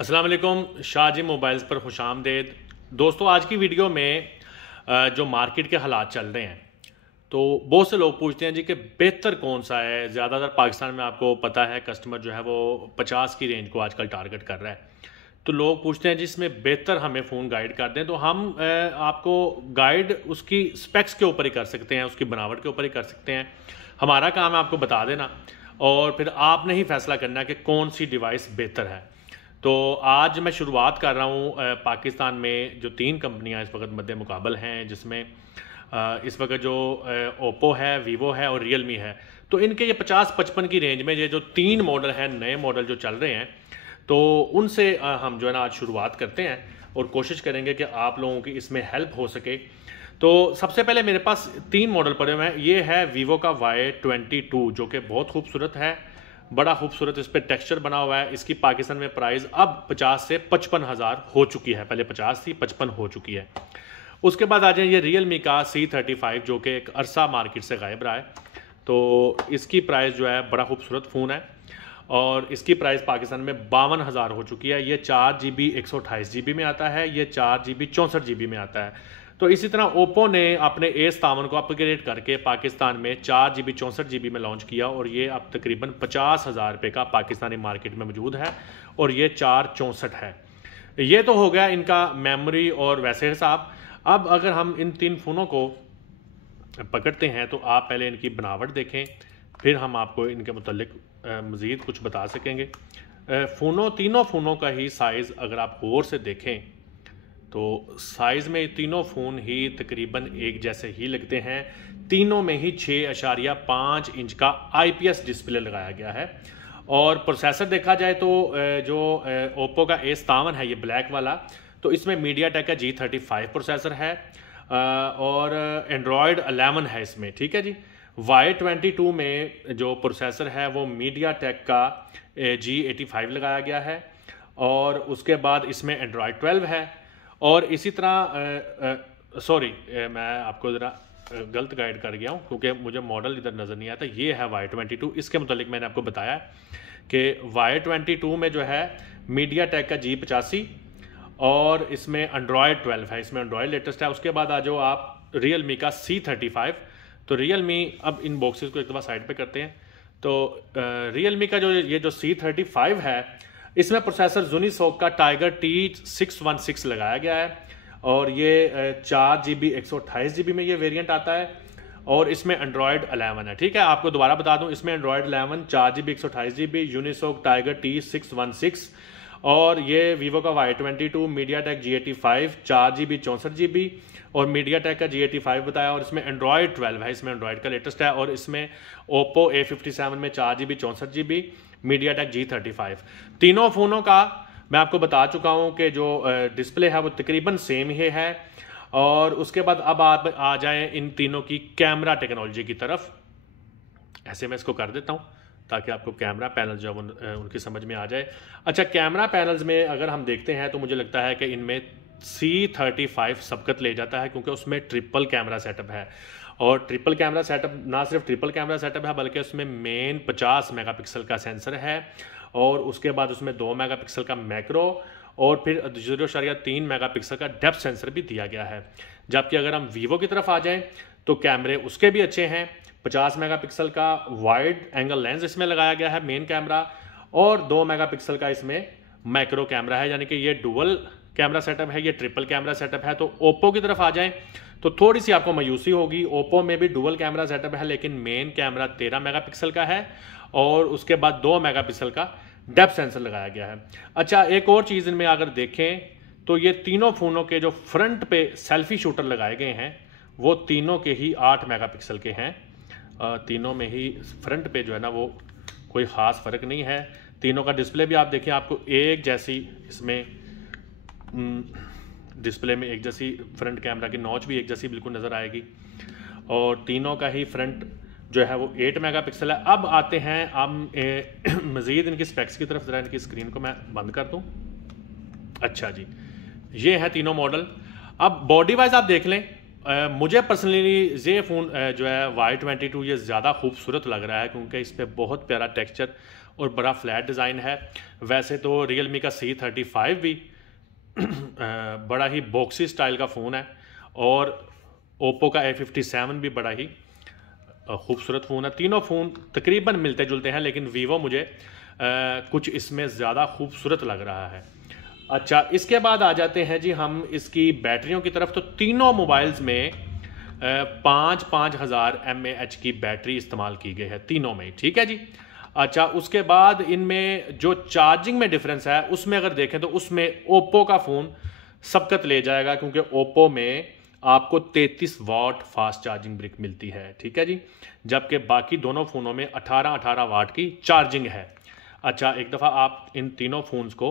अस्सलाम वालेकुम, शाहजी मोबाइल्स पर खुशामदेद। दोस्तों, आज की वीडियो में जो मार्केट के हालात चल रहे हैं, तो बहुत से लोग पूछते हैं जी कि बेहतर कौन सा है। ज़्यादातर पाकिस्तान में आपको पता है कस्टमर जो है वो 50 की रेंज को आजकल टारगेट कर रहा है। तो लोग पूछते हैं जिसमें बेहतर हमें फ़ोन गाइड कर दें, तो हम आपको गाइड उसकी स्पेक्स के ऊपर ही कर सकते हैं, उसकी बनावट के ऊपर ही कर सकते हैं। हमारा काम है आपको बता देना और फिर आपने ही फैसला करना कि कौन सी डिवाइस बेहतर है। तो आज मैं शुरुआत कर रहा हूँ पाकिस्तान में जो 3 कंपनियां इस वक्त मद्दे मुकाबल हैं, जिसमें इस वक्त जो ओप्पो है, वीवो है और रियलमी है। तो इनके ये 50-55 की रेंज में ये जो 3 मॉडल हैं, नए मॉडल जो चल रहे हैं, तो उनसे हम जो है ना आज शुरुआत करते हैं और कोशिश करेंगे कि आप लोगों की इसमें हेल्प हो सके। तो सबसे पहले मेरे पास 3 मॉडल पड़े हुए हैं। ये है वीवो का Y22 जो कि बहुत खूबसूरत है, बड़ा खूबसूरत इस पर टेक्सचर बना हुआ है। इसकी पाकिस्तान में प्राइस अब 50 से 55,000 हो चुकी है। पहले 50 थी, 55 हो चुकी है। उसके बाद आ जाए ये रियलमी का C35 जो कि एक अरसा मार्केट से गायब रहा है। तो इसकी प्राइस जो है बड़ा खूबसूरत फ़ोन है और इसकी प्राइस पाकिस्तान में 52,000 हो चुकी है। ये 4GB 128GB में आता है, ये 4GB 64GB में आता है। तो इसी तरह ओप्पो ने अपने A57 को अपग्रेड करके पाकिस्तान में 4GB 64GB में लॉन्च किया और ये अब तकरीबन 50,000 रुपये का पाकिस्तानी मार्केट में मौजूद है और ये 464 है। ये तो हो गया इनका मेमोरी और वैसे हिसाब। अब अगर हम इन 3 फ़ोनों को पकड़ते हैं तो आप पहले इनकी बनावट देखें, फिर हम आपको इनके मुतल्लिक मज़ीद कुछ बता सकेंगे। तीनों फ़ोनों का ही साइज़ अगर आप गौर से देखें तो साइज़ में तीनों फ़ोन ही तकरीबन एक जैसे ही लगते हैं। तीनों में ही 6.5 इंच का IPS डिस्प्ले लगाया गया है। और प्रोसेसर देखा जाए तो जो ओप्पो का A57 है, ये ब्लैक वाला, तो इसमें मीडियाटेक का G35 प्रोसेसर है और एंड्रॉयड 11 है इसमें, ठीक है जी। Y22 में जो प्रोसेसर है वो मीडियाटेक का G85 लगाया गया है और उसके बाद इसमें एंड्रॉयड 12 है। और इसी तरह सॉरी, मैं आपको ज़रा गलत गाइड कर गया हूँ क्योंकि मुझे मॉडल इधर नज़र नहीं आता। ये है Y22। इसके मुतालिक मैंने आपको बताया कि Y22 में जो है मीडियाटेक का G85 और इसमें एंड्रॉयड 12 है, इसमें एंड्रॉयड लेटेस्ट है। उसके बाद आ जाओ आप रियलमी का C35। तो रियलमी, अब इन बॉक्सेस को एक दफ़ा साइड पे करते हैं। तो रियलमी का जो ये जो C35 है, इसमें प्रोसेसर ज़ूनीसॉक का टाइगर T616 लगाया गया है और ये 4GB 128GB में ये वेरिएंट आता है और इसमें एंड्रॉयड 11 है, ठीक है। आपको दोबारा बता दूं, इसमें Android 11, 4GB 128GB, Unisoc tiger T616 और ये वीवो का Y22, MediaTek G85, 4GB 64GB और मीडियाटेक का G85 बताया और इसमें एंड्रॉयड 12 है, इसमें एंड्रॉयड का लेटेस्ट है। और इसमें ओप्पो A57 में 4GB 64GB, मीडियाटेक G35। तीनों फ़ोनों का मैं आपको बता चुका हूं कि जो डिस्प्ले है वो तकरीबन सेम ही है। और उसके बाद अब आप आ जाएं इन तीनों की कैमरा टेक्नोलॉजी की तरफ। ऐसे मैं इसको कर देता हूं ताकि आपको कैमरा पैनल जो उनकी समझ में आ जाए। अच्छा, कैमरा पैनल्स में अगर हम देखते हैं तो मुझे लगता है कि इनमें C35 सबकत ले जाता है क्योंकि उसमें ट्रिपल कैमरा सेटअप है। और ट्रिपल कैमरा सेटअप, ना सिर्फ ट्रिपल कैमरा सेटअप है बल्कि उसमें मेन 50 मेगापिक्सल का सेंसर है और उसके बाद उसमें 2 मेगापिक्सल का मैक्रो और फिर 0.3 मेगापिक्सल का डेप्थ सेंसर भी दिया गया है। जबकि अगर हम वीवो की तरफ आ जाएं तो कैमरे उसके भी अच्छे हैं। 50 मेगापिक्सल का वाइड एंगल लेंस इसमें लगाया गया है मेन कैमरा और 2 मेगापिक्सल का इसमें मैक्रो कैमरा है, यानी कि ये डुअल कैमरा सेटअप है, ये ट्रिपल कैमरा सेटअप है। तो ओप्पो की तरफ आ जाएं तो थोड़ी सी आपको मायूसी होगी। ओप्पो में भी डुअल कैमरा सेटअप है लेकिन मेन कैमरा 13 मेगापिक्सल का है और उसके बाद 2 मेगापिक्सल का डेप्थ सेंसर लगाया गया है। अच्छा, एक और चीज़ इनमें अगर देखें तो ये तीनों फ़ोनों के जो फ्रंट पे सेल्फी शूटर लगाए गए हैं वो तीनों के ही 8 मेगापिक्सल के हैं। तीनों में ही फ्रंट पे जो है ना वो कोई ख़ास फ़र्क नहीं है। तीनों का डिस्प्ले भी आप देखें, आपको एक जैसी इसमें डिस्प्ले में एक जैसी फ्रंट कैमरा की नॉच भी एक जैसी बिल्कुल नज़र आएगी और तीनों का ही फ्रंट जो है वो 8 मेगापिक्सल है। अब आते हैं हम मज़ीद इनकी स्पेक्स की तरफ। ज़रा इनकी स्क्रीन को मैं बंद कर दूं। अच्छा जी, ये है तीनों मॉडल। अब बॉडी वाइज आप देख लें, मुझे पर्सनली ये फ़ोन जो है Y22 ये ज़्यादा खूबसूरत लग रहा है क्योंकि इस पर बहुत प्यारा टेक्सचर और बड़ा फ्लैट डिज़ाइन है। वैसे तो Realme का C35 भी बड़ा ही बॉक्सी स्टाइल का फ़ोन है, और Oppo का A57 भी बड़ा ही खूबसूरत फ़ोन है। तीनों फ़ोन तकरीबन मिलते जुलते हैं, लेकिन वीवो मुझे कुछ इसमें ज़्यादा खूबसूरत लग रहा है। अच्छा, इसके बाद आ जाते हैं जी हम इसकी बैटरियों की तरफ। तो तीनों मोबाइल्स में 5,000 mAh की बैटरी इस्तेमाल की गई है तीनों में, ठीक है जी। अच्छा, उसके बाद इनमें जो चार्जिंग में डिफरेंस है उसमें अगर देखें तो उसमें ओप्पो का फ़ोन सबकत ले जाएगा, क्योंकि ओप्पो में आपको 33 वाट फास्ट चार्जिंग ब्रिक मिलती है, ठीक है जी, जबकि बाकी दोनों फ़ोनों में 18 वाट की चार्जिंग है। अच्छा, एक दफ़ा आप इन तीनों फ़ोन्स को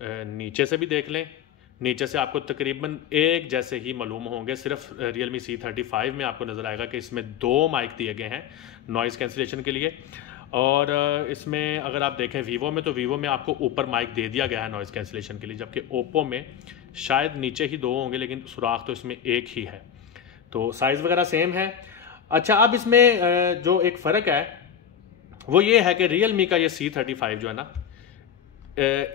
नीचे से भी देख लें। नीचे से आपको तकरीबन एक जैसे ही मालूम होंगे, सिर्फ Realme C35 में आपको नज़र आएगा कि इसमें 2 माइक दिए गए हैं नॉइज़ कैंसिलेशन के लिए, और इसमें अगर आप देखें वीवो में, तो वीवो में आपको ऊपर माइक दे दिया गया है नॉइज़ कैंसिलेशन के लिए, जबकि ओप्पो में शायद नीचे ही 2 होंगे, लेकिन सुराख तो इसमें एक ही है। तो साइज़ वगैरह सेम है। अच्छा, अब इसमें जो एक फ़र्क है वो ये है कि Realme का ये C35 जो है ना,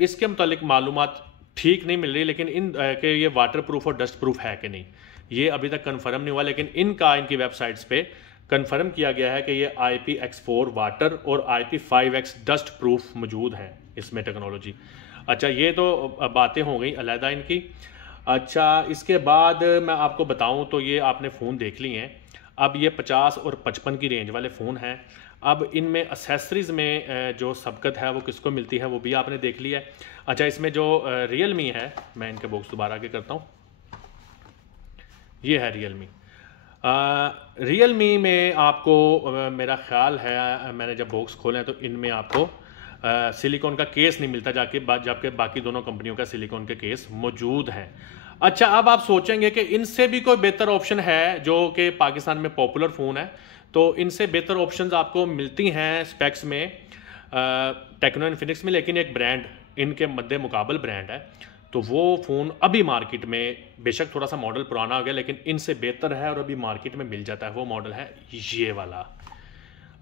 इसके मुतालिक मालूमात ठीक नहीं मिल रही, लेकिन कि ये वाटर प्रूफ और डस्ट प्रूफ है कि नहीं, ये अभी तक कंफर्म नहीं हुआ। लेकिन इनकी वेबसाइट्स पे कंफर्म किया गया है कि ये IPX4 वाटर और IP5X डस्ट प्रूफ मौजूद है इसमें टेक्नोलॉजी। अच्छा, ये तो बातें हो गई अलहदा इनकी। अच्छा, इसके बाद मैं आपको बताऊं तो ये आपने फ़ोन देख लिए हैं। अब ये 50 और 55 की रेंज वाले फ़ोन हैं। अब इनमें एसेसरीज़ में जो सबकत है वो किसको मिलती है वो भी आपने देख लिया है। अच्छा, इसमें जो Realme है, मैं इनके बॉक्स दोबारा आगे करता हूँ, ये है Realme। Realme में आपको मेरा ख्याल है, मैंने जब बॉक्स खोले हैं तो इनमें आपको सिलिकॉन का केस नहीं मिलता, जबकि बाकी दोनों कंपनियों का सिलिकॉन के केस मौजूद हैं। अच्छा, अब आप सोचेंगे कि इनसे भी कोई बेहतर ऑप्शन है जो कि पाकिस्तान में पॉपुलर फ़ोन है। तो इनसे बेहतर ऑप्शंस आपको मिलती हैं स्पेक्स में टेक्नो इन्फिनिक्स में, लेकिन एक ब्रांड इनके मद्दे मुकाबल ब्रांड है, तो वो फ़ोन अभी मार्केट में बेशक थोड़ा सा मॉडल पुराना हो गया, लेकिन इनसे बेहतर है और अभी मार्केट में मिल जाता है। वो मॉडल है ये वाला।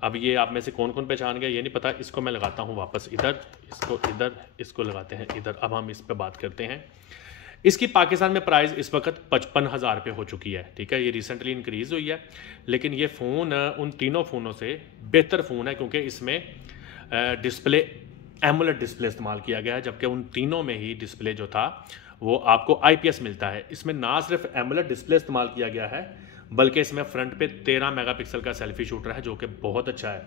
अब ये आप में से कौन कौन पहचान गया ये नहीं पता। इसको मैं लगाता हूँ वापस इधर, इसको इधर, इसको लगाते हैं इधर। अब हम इस पर बात करते हैं। इसकी पाकिस्तान में प्राइस इस वक्त 55,000 रुपये हो चुकी है, ठीक है। ये रिसेंटली इंक्रीज़ हुई है, लेकिन ये फ़ोन उन तीनों फ़ोनों से बेहतर फ़ोन है, क्योंकि इसमें डिस्प्ले एमोलेड डिस्प्ले इस्तेमाल किया गया है, जबकि उन तीनों में ही डिस्प्ले जो था वो आपको IPS मिलता है। इसमें ना सिर्फ एमोलेड डिस्प्ले इस्तेमाल किया गया है, बल्कि इसमें फ्रंट पे 13 मेगापिक्सल का सेल्फी शूटर है, जो कि बहुत अच्छा है।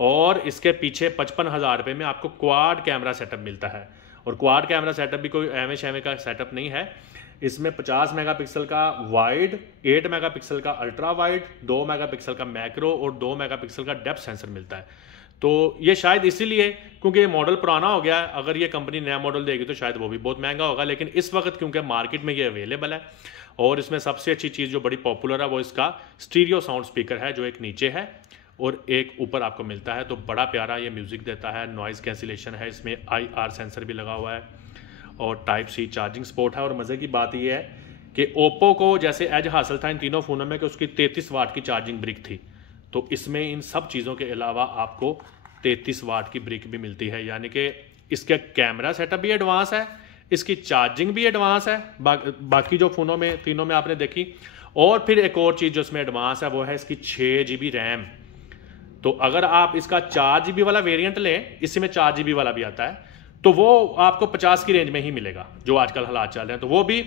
और इसके पीछे 55,000 रुपये में आपको क्वाड कैमरा सेटअप मिलता है, और क्वाड कैमरा सेटअप भी कोई एम का सेटअप नहीं है। इसमें 50 मेगापिक्सल का वाइड, 8 मेगापिक्सल का अल्ट्रा वाइड, 2 मेगापिक्सल का मैक्रो और 2 मेगापिक्सल का डेप्थ सेंसर मिलता है। तो ये शायद इसीलिए क्योंकि ये मॉडल पुराना हो गया है, अगर ये कंपनी नया मॉडल देगी तो शायद वो भी बहुत महंगा होगा, लेकिन इस वक्त क्योंकि मार्केट में ये अवेलेबल है। और इसमें सबसे अच्छी चीज़ जो बड़ी पॉपुलर है वो इसका स्टीरियो साउंड स्पीकर है, जो एक नीचे है और एक ऊपर आपको मिलता है। तो बड़ा प्यारा ये म्यूज़िक देता है, नॉइज़ कैंसिलेशन है, इसमें IR सेंसर भी लगा हुआ है और Type-C चार्जिंग सपोर्ट है। और मज़े की बात यह है कि ओप्पो को जैसे एज हासिल था इन तीनों फ़ोनों में कि उसकी 33 वाट की चार्जिंग ब्रिक थी, तो इसमें इन सब चीज़ों के अलावा आपको 33 वाट की ब्रिक भी मिलती है, यानी कि इसका कैमरा सेटअप भी एडवांस है, इसकी चार्जिंग भी एडवांस है बाकी जो फ़ोनों में तीनों में आपने देखी। और फिर एक और चीज़ जो इसमें एडवांस है वो है इसकी 6 GB रैम। तो अगर आप इसका 4 GB वाला वेरिएंट लें, इसमें 4 GB वाला भी आता है, तो वो आपको 50 की रेंज में ही मिलेगा, जो आजकल हालात चल रहे हैं। तो वो भी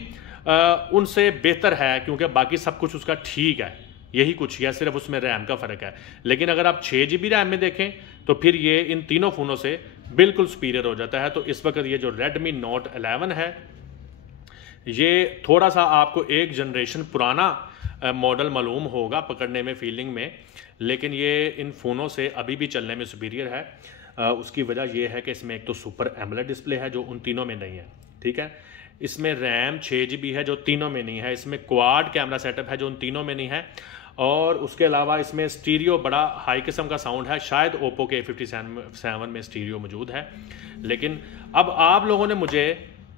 उनसे बेहतर है, क्योंकि बाकी सब कुछ उसका ठीक है, यही कुछ है, सिर्फ उसमें रैम का फ़र्क है। लेकिन अगर आप 6 GB रैम में देखें तो फिर ये इन तीनों फ़ोनों से बिल्कुल सुपीरियर हो जाता है। तो इस वक्त ये जो Redmi Note 11 है, ये थोड़ा सा आपको एक जनरेशन पुराना मॉडल मालूम होगा पकड़ने में, फीलिंग में, लेकिन ये इन फ़ोनों से अभी भी चलने में सुपीरियर है। उसकी वजह यह है कि इसमें एक तो सुपर एमोलेड डिस्प्ले है जो उन तीनों में नहीं है, ठीक है। इसमें रैम 6 GB है जो तीनों में नहीं है। इसमें क्वाड कैमरा सेटअप है जो उन तीनों में नहीं है। और उसके अलावा इसमें स्टीरियो बड़ा हाई किस्म का साउंड है, शायद ओप्पो के A57 में स्टीरियो मौजूद है। लेकिन अब आप लोगों ने मुझे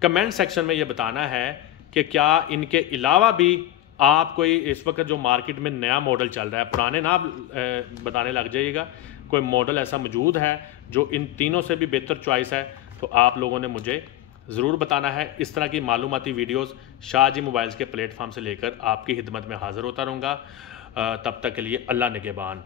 कमेंट सेक्शन में ये बताना है कि क्या इनके अलावा भी आप कोई इस वक्त जो मार्केट में नया मॉडल चल रहा है, पुराने ना बताने लग जाइएगा, कोई मॉडल ऐसा मौजूद है जो इन तीनों से भी बेहतर चॉइस है, तो आप लोगों ने मुझे ज़रूर बताना है। इस तरह की मालूमाती वीडियोस शाहजी मोबाइल्स के प्लेटफॉर्म से लेकर आपकी खिदमत में हाज़िर होता रहूँगा। तब तक के लिए अल्लाह निगहबान।